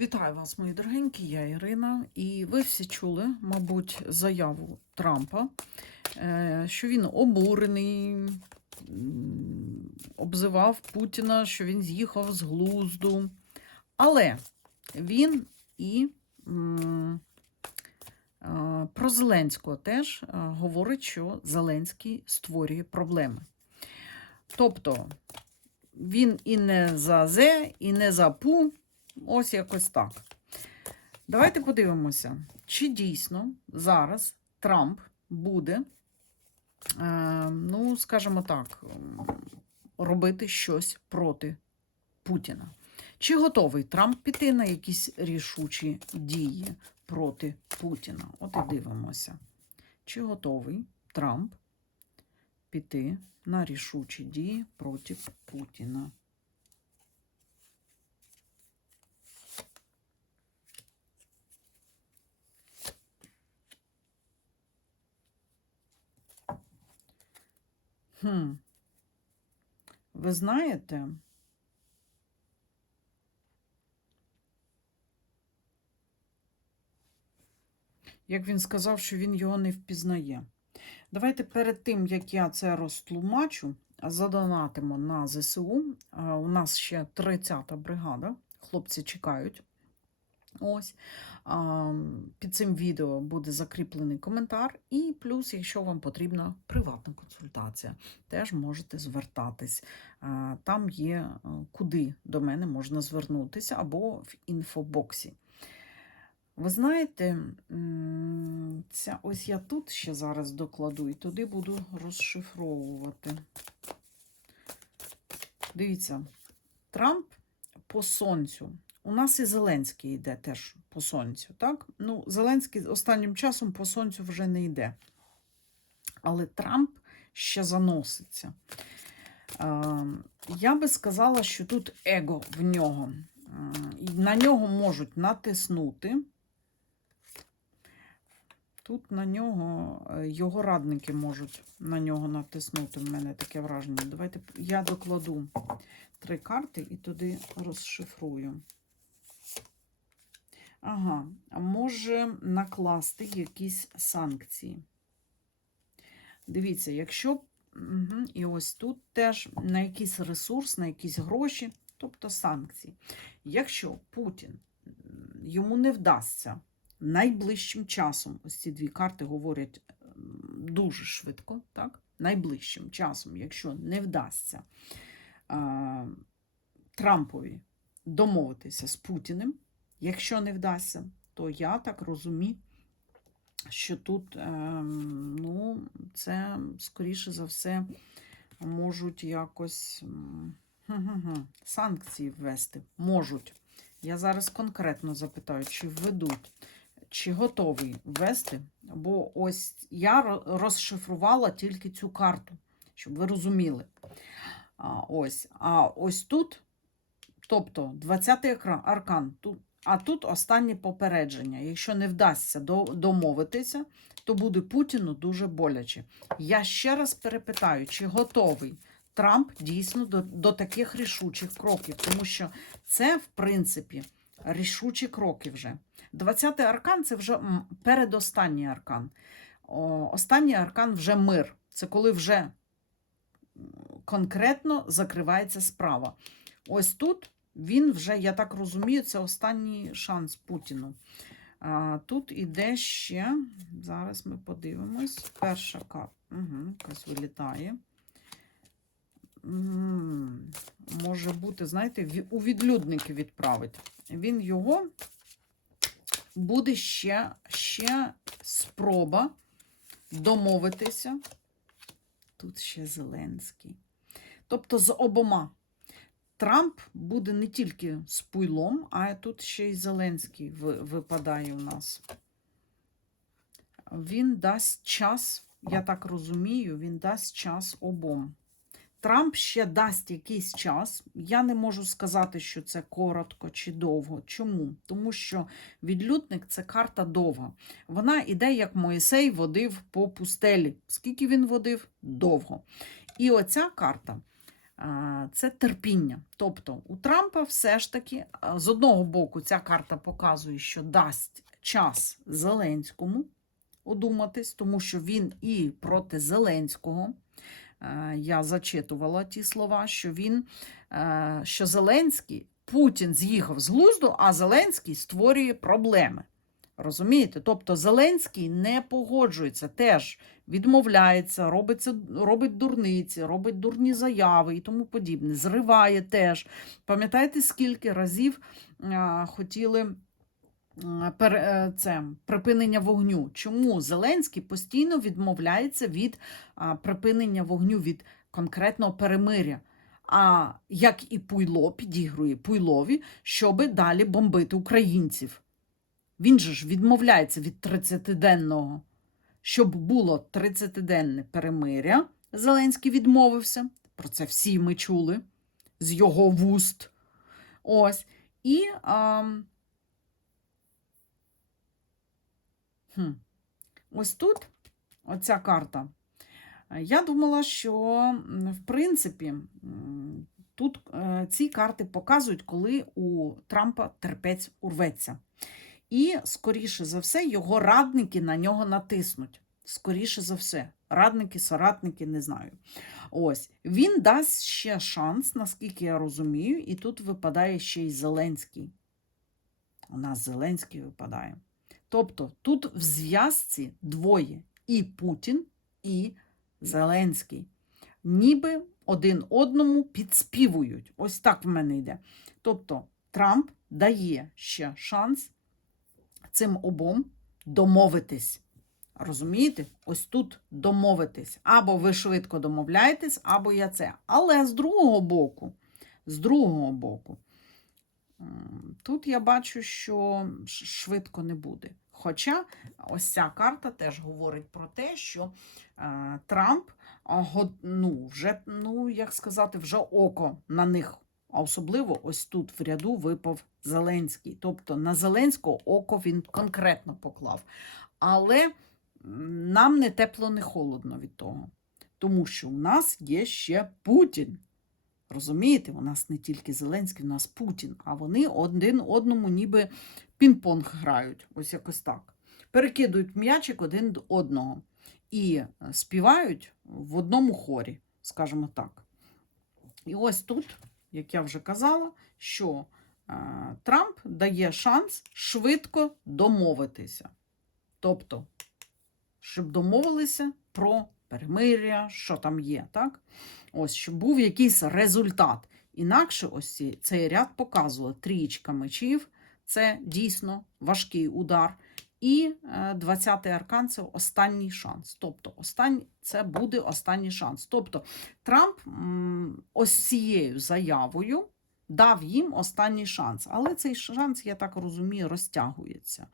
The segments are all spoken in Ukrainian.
Вітаю вас, мої дорогенькі, я Ірина. І ви всі чули, мабуть, заяву Трампа, е, що він обурений, обзивав Путіна, що він з'їхав з глузду. Але він і е, про Зеленського теж е, говорить, що Зеленський створює проблеми. Тобто він і не за Зе, і не за Пу. Ось якось так. Давайте подивимося, чи дійсно зараз Трамп буде, е, ну, скажімо так, робити щось проти Путіна. Чи готовий Трамп піти на якісь рішучі дії проти Путіна? От і дивимося. Чи готовий Трамп піти на рішучі дії проти Путіна? Хм. Ви знаєте, як він сказав, що він його не впізнає. Давайте перед тим, як я це розтлумачу, задонатимо на ЗСУ. У нас ще 30-та бригада. Хлопці чекають. Ось під цим відео буде закріплений коментар. І плюс, якщо вам потрібна приватна консультація, теж можете звертатись. Там є куди до мене можна звернутися або в інфобоксі. Ви знаєте, ця, ось я тут ще зараз докладу і туди буду розшифровувати. Дивіться, Трамп по сонцю. У нас і Зеленський йде теж по сонцю. так? Ну, Зеленський останнім часом по сонцю вже не йде. Але Трамп ще заноситься. Я би сказала, що тут его в нього. На нього можуть натиснути. Тут на нього е, його радники можуть на нього натиснути. У мене таке враження. Давайте я докладу три карти і туди розшифрую. Ага, може накласти якісь санкції. Дивіться, якщо. Угу, і ось тут теж на якийсь ресурс, на якісь гроші, тобто санкції. Якщо Путін йому не вдасться найближчим часом, ось ці дві карти говорять дуже швидко, так? найближчим часом, якщо не вдасться а, Трампові домовитися з Путіним, якщо не вдасться, то я так розумію, що тут ем, ну, це, скоріше за все, можуть якось санкції ввести. Можуть. Я зараз конкретно запитаю, чи введуть, чи готовий ввести, бо ось я розшифрувала тільки цю карту, щоб ви розуміли. А, ось. А ось тут, тобто 20-й аркан, тут, а тут останнє попередження. Якщо не вдасться домовитися, то буде Путіну дуже боляче. Я ще раз перепитаю, чи готовий Трамп дійсно до, до таких рішучих кроків, тому що це, в принципі, рішучі кроки вже. 20-й аркан це вже передостанній аркан. Останній аркан вже мир. Це коли вже конкретно закривається справа. Ось тут він вже, я так розумію, це останній шанс Путіну. А, тут іде ще, зараз ми подивимось. Перша карта. Угу, якась вилітає. Може бути, знаєте, у відлюдники відправить. Він його буде ще, ще спроба домовитися. Тут ще Зеленський. Тобто з обома. Трамп буде не тільки з пуйлом, а тут ще й Зеленський випадає у нас. Він дасть час, я так розумію, він дасть час обом. Трамп ще дасть якийсь час. Я не можу сказати, що це коротко чи довго. Чому? Тому що відлюдник це карта довга. Вона іде, як Моїсей водив по пустелі. Скільки він водив? Довго. І оця карта це терпіння. Тобто у Трампа все ж таки, з одного боку, ця карта показує, що дасть час Зеленському одуматись, тому що він і проти Зеленського. Я зачитувала ті слова, що він, що Зеленський, Путін з'їхав з глузду, а Зеленський створює проблеми. Розумієте? Тобто Зеленський не погоджується, теж відмовляється, робиться, робить дурниці, робить дурні заяви і тому подібне. Зриває теж. Пам'ятаєте, скільки разів а, хотіли пер, е, це, припинення вогню? Чому Зеленський постійно відмовляється від а, припинення вогню, від конкретного перемиря? А як і Пуйло підігрує Пуйлові, щоби далі бомбити українців. Він же ж відмовляється від 30-денного. Щоб було 30-денне перемиря, Зеленський відмовився. Про це всі ми чули з його вуст. Ось. І а, хм, ось тут оця карта. Я думала, що, в принципі, тут е, ці карти показують, коли у Трампа терпець урветься. І, скоріше за все, його радники на нього натиснуть. Скоріше за все, радники, соратники, не знаю. Ось він дасть ще шанс, наскільки я розумію, і тут випадає ще й Зеленський. У нас Зеленський випадає. Тобто тут в зв'язці двоє: і Путін, і Зеленський. Ніби один одному підспівують. Ось так в мене йде. Тобто Трамп дає ще шанс цим обом домовитись. Розумієте? Ось тут домовитись. Або ви швидко домовляєтесь, або я це. Але з другого боку, з другого боку, тут я бачу, що швидко не буде. Хоча ось ця карта теж говорить про те, що е, Трамп ну, вже, ну, як сказати, вже око на них. А особливо ось тут в ряду випав Зеленський. Тобто на Зеленського око він конкретно поклав. Але нам не тепло, не холодно від того. Тому що у нас є ще Путін. Розумієте, у нас не тільки Зеленський, у нас Путін, а вони один одному ніби пінг-понг грають. Ось якось так. Перекидують м'ячик один до одного і е, співають в одному хорі, скажімо так. І ось тут, як я вже казала, що е, Трамп дає шанс швидко домовитися. Тобто, щоб домовилися про перемиря, що там є, так? Ось, щоб був якийсь результат. Інакше ось цей ряд показував трієчка мечів, це дійсно важкий удар. І е, 20-й аркан це останній шанс. Тобто, останній, це буде останній шанс. Тобто, Трамп ось цією заявою дав їм останній шанс. Але цей шанс, я так розумію, розтягується.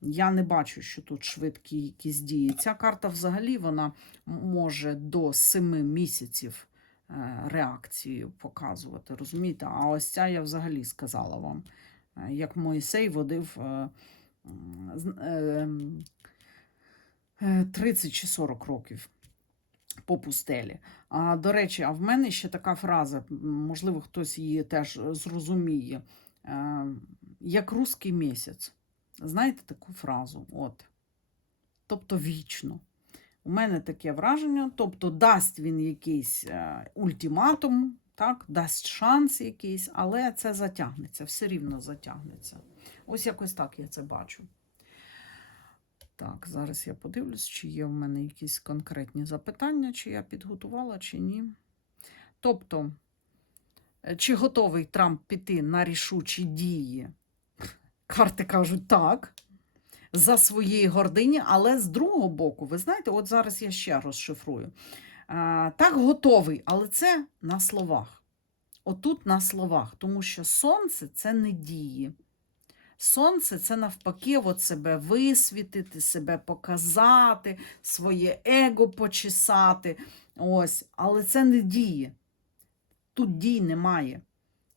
Я не бачу, що тут швидкі якісь дії. Ця карта взагалі вона може до 7 місяців е, реакцію показувати. Розумієте? А ось ця я взагалі сказала вам, е, як Моїсей водив е, е, е, 30 чи 40 років по пустелі. А, до речі, а в мене ще така фраза, можливо, хтось її теж зрозуміє, е, як русський місяць. Знаєте таку фразу? От. Тобто вічно. У мене таке враження, тобто дасть він якийсь е, ультиматум, так, дасть шанс якийсь, але це затягнеться, все рівно затягнеться. Ось якось так я це бачу. Так, зараз я подивлюсь, чи є в мене якісь конкретні запитання, чи я підготувала, чи ні. Тобто, е, чи готовий Трамп піти на рішучі дії? Карти кажуть так. За своєї гордині, але з другого боку, ви знаєте, от зараз я ще розшифрую. А, так, готовий, але це на словах. Отут на словах, тому що сонце це не дії. Сонце це навпаки, от себе висвітити, себе показати, своє его почесати. Ось, але це не дії. Тут дій немає.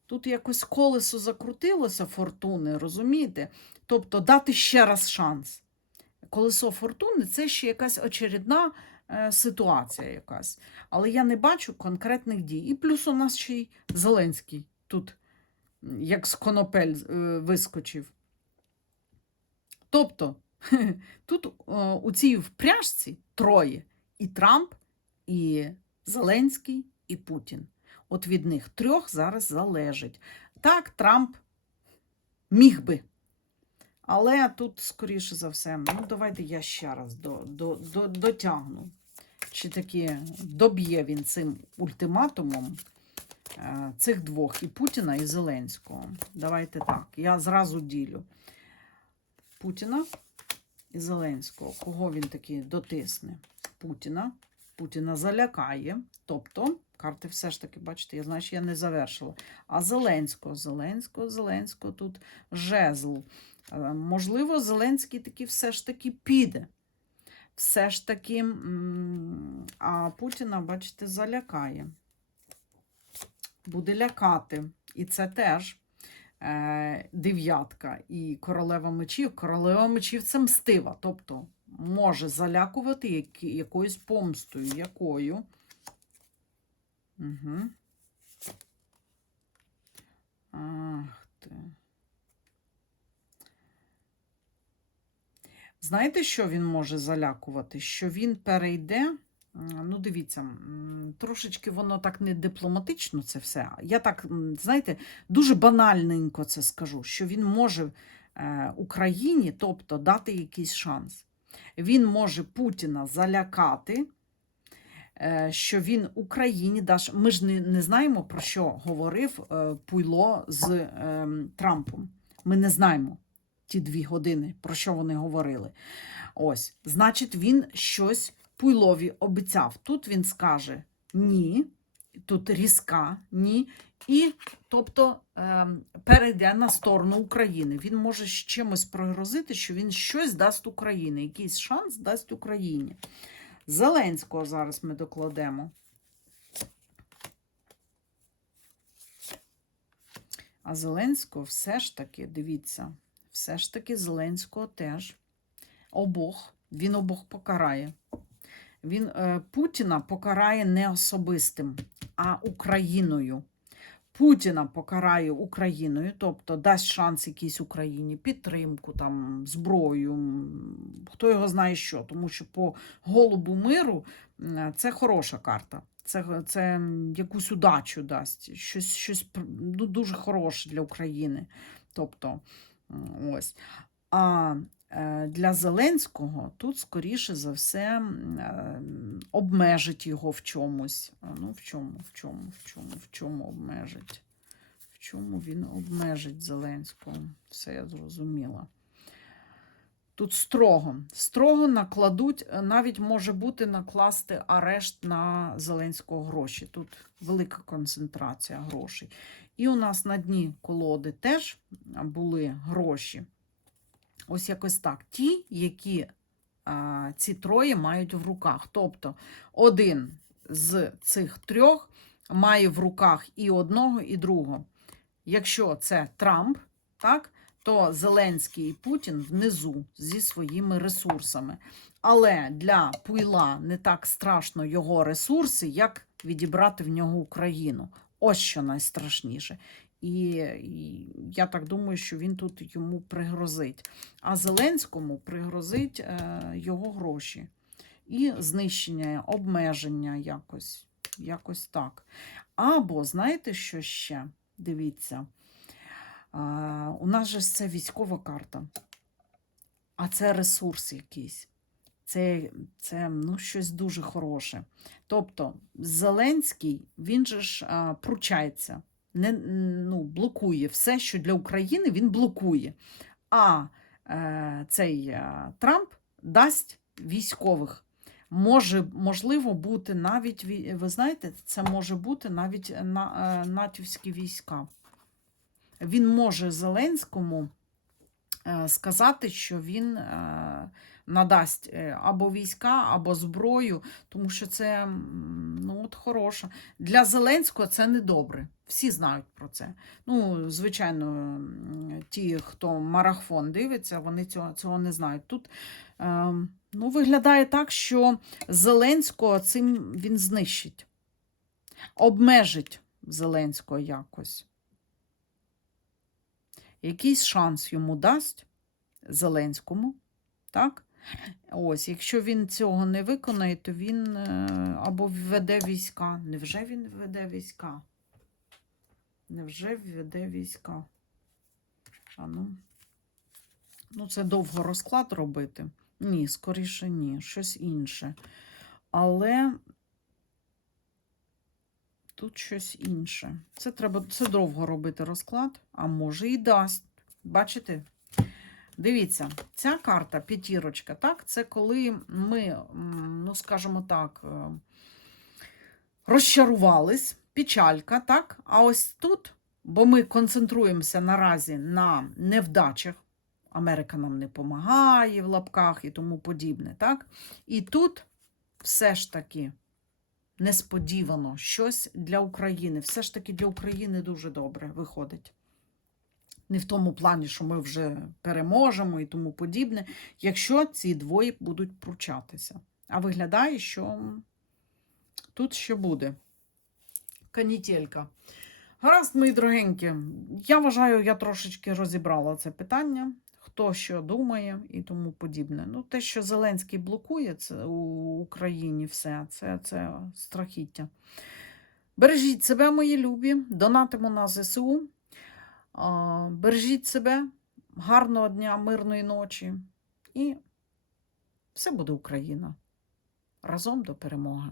Тут якось колесо закрутилося фортуни, розумієте? Тобто дати ще раз шанс. Колесо фортуни це ще якась очередна е, ситуація якась. Але я не бачу конкретних дій. І плюс у нас ще й Зеленський тут, як з конопель е, вискочив. Тобто, тут у цій впряжці троє: і Трамп, і Зеленський, і Путін. От від них трьох зараз залежить. Так, Трамп міг би. Але тут, скоріше за все, ну давайте я ще раз до, до, до, дотягну. Чи таки доб'є він цим ультиматумом цих двох і Путіна, і Зеленського. Давайте так. Я зразу ділю Путіна і Зеленського. Кого він таки дотисне? Путіна. Путіна залякає. Тобто, карти все ж таки, бачите, я знаю, що я не завершила. А Зеленського, Зеленського, Зеленського тут жезл. Е, Можливо, Зеленський таки все ж таки піде. Все ж таки, а Путіна, бачите, залякає. Буде лякати. І це теж е, дев'ятка. І королева мечів. Королева мечів це мстива. Тобто може залякувати якоюсь помстою. Якою? Угу. Ах ти. Знаєте, що він може залякувати? Що він перейде. Ну, дивіться, трошечки воно так не дипломатично це все. Я так, знаєте, дуже банальненько це скажу, що він може е, Україні, тобто дати якийсь шанс. Він може Путіна залякати, е, що він Україні дасть. Ми ж не, не знаємо, про що говорив е, Пуйло з е, Трампом. Ми не знаємо ті дві години, про що вони говорили. Ось, значить, він щось Пуйлові обіцяв. Тут він скаже ні, тут різка ні. І, тобто, ем, перейде на сторону України. Він може з чимось пригрозити, що він щось дасть Україні, якийсь шанс дасть Україні. Зеленського зараз ми докладемо. А Зеленського все ж таки, дивіться, все ж таки Зеленського теж. Обох. Він обох покарає. Він е, Путіна покарає не особистим, а Україною. Путіна покарає Україною, тобто дасть шанс якійсь Україні, підтримку, там, зброю, хто його знає що. Тому що по голубу миру це хороша карта. Це, це якусь удачу дасть, щось, щось ну, дуже хороше для України. Тобто, ось. А для Зеленського тут, скоріше за все, е, обмежить його в чомусь. Ну, в чому, в чому, в чому, в чому обмежить? В чому він обмежить Зеленського? Все я зрозуміла. Тут строго. Строго накладуть, е, навіть може бути накласти арешт на Зеленського гроші. Тут велика концентрація грошей. І у нас на дні колоди теж були гроші. Ось якось так. Ті, які а, ці троє мають в руках. Тобто один з цих трьох має в руках і одного, і другого. Якщо це Трамп, так, то Зеленський і Путін внизу зі своїми ресурсами. Але для Пуйла не так страшно його ресурси, як відібрати в нього Україну. Ось що найстрашніше. І, і я так думаю, що він тут йому пригрозить. А Зеленському пригрозить е, його гроші і знищення, обмеження якось, якось так. Або, знаєте, що ще? Дивіться, а, у нас же це військова карта, а це ресурс якийсь. Це, це ну, щось дуже хороше. Тобто, Зеленський, він же ж а, пручається, не, ну, блокує все, що для України він блокує. А е, цей е, Трамп дасть військових. Може, можливо, бути навіть, ві- ви знаєте, це може бути навіть на, е, натівські війська. Він може Зеленському е, сказати, що він е, надасть е, або війська, або зброю, тому що це ну, от хороше. Для Зеленського це недобре. Всі знають про це. Ну, звичайно, ті, хто марафон дивиться, вони цього, цього не знають. Тут ем, ну, виглядає так, що Зеленського цим він знищить, обмежить Зеленського якось. Якийсь шанс йому дасть Зеленському, так? Ось, якщо він цього не виконає, то він е, або введе війська. Невже він введе війська? Невже введе війська? А ну. ну, це довго розклад робити. Ні, скоріше ні, щось інше. Але тут щось інше. Це треба це довго робити розклад, а може і дасть. Бачите? Дивіться, ця карта п'ятірочка, так, це коли ми, ну скажімо так, е, розчарувались, печалька, так? А ось тут, бо ми концентруємося наразі на невдачах, Америка нам не допомагає в лапках і тому подібне, так? І тут все ж таки несподівано щось для України. Все ж таки для України дуже добре виходить. Не в тому плані, що ми вже переможемо і тому подібне, якщо ці двоє будуть пручатися. А виглядає, що тут ще буде. Канітелька. Гаразд, мої дорогенькі, я вважаю, я трошечки розібрала це питання, хто що думає і тому подібне. Ну, те, що Зеленський блокує це у Україні все, це, це страхіття. Бережіть себе, мої любі, донатимо на ЗСУ. Бережіть себе, гарного дня, мирної ночі. І все буде Україна. Разом до перемоги.